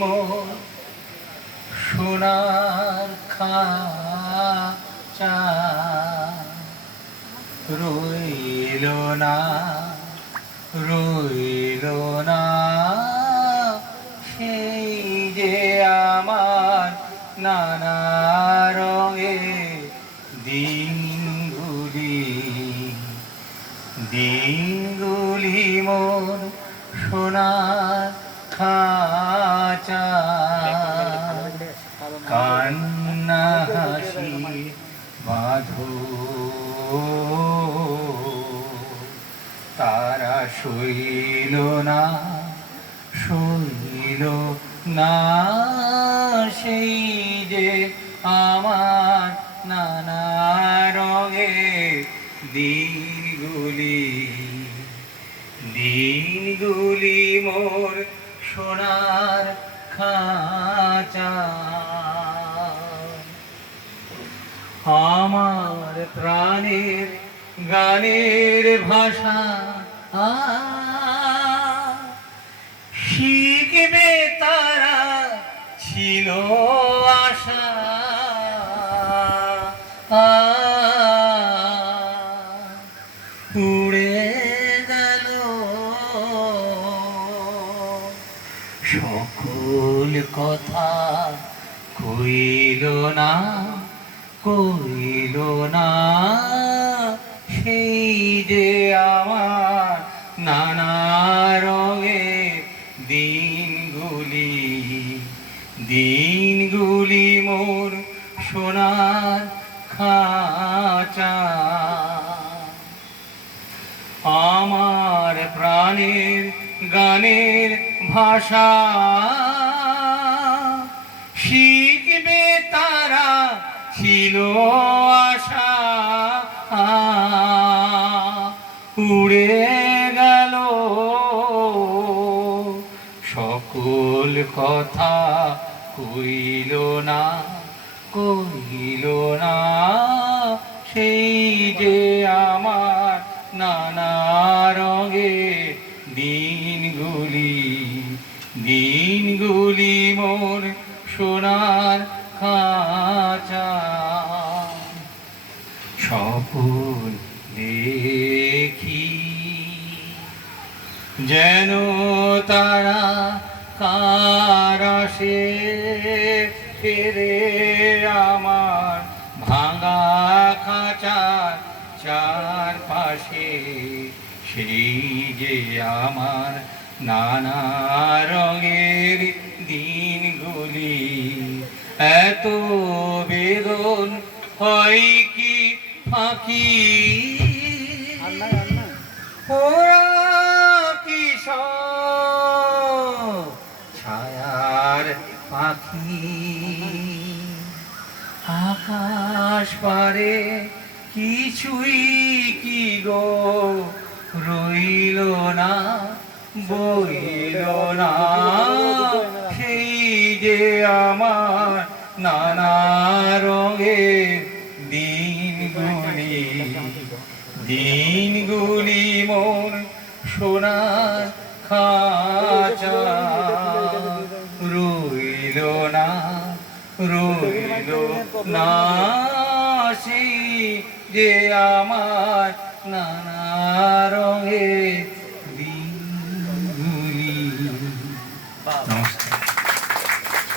মোর সোনার খাঁচা রইল না রইল না। সেই যে আমার নানা রঙে দিনগুলি দিনগুলি মোর সোনার খাঁচা কান্না হাসি বাঁধো তারা শৈল না শৈল না সেই যে আমার নানা রঙে দিনগুলি দিনগুলি মোর সোনার খাঁচা। আমার প্রাণের গানের ভাষা শিখবে তারা ছিল আশা। সকল কথা কইল না কইল না। সেই যে আমার নানা রঙে দিনগুলি দিনগুলি মোর সোনার খাঁচা। আমার প্রাণের গানের ভাষা। শিখবে তারা ছিল আশা। উড়ে গেল সকল কথা কইল না কইল না সেই যে আমার নানা রঙে মোর সোনার খাঁচা সফল দেখি যেন তারা কারাসে ফেরে আমার ভাঙা খাঁচার চার পাশে সেই যে আমার নানা রঙের দিনগুলি এত বেদন হয় কি ফাঁকি? ওরা কি ছায়ার পাখি? আকাশ পারে কিছুই কি গো? রইল না বইল না। যে আমার নানা রঙের দিনগুলি দিনগুলি মোর সোনার খাঁচা রইল না রইল না। যে আমার নানা রঙের দিনগুলি। নমস্কার।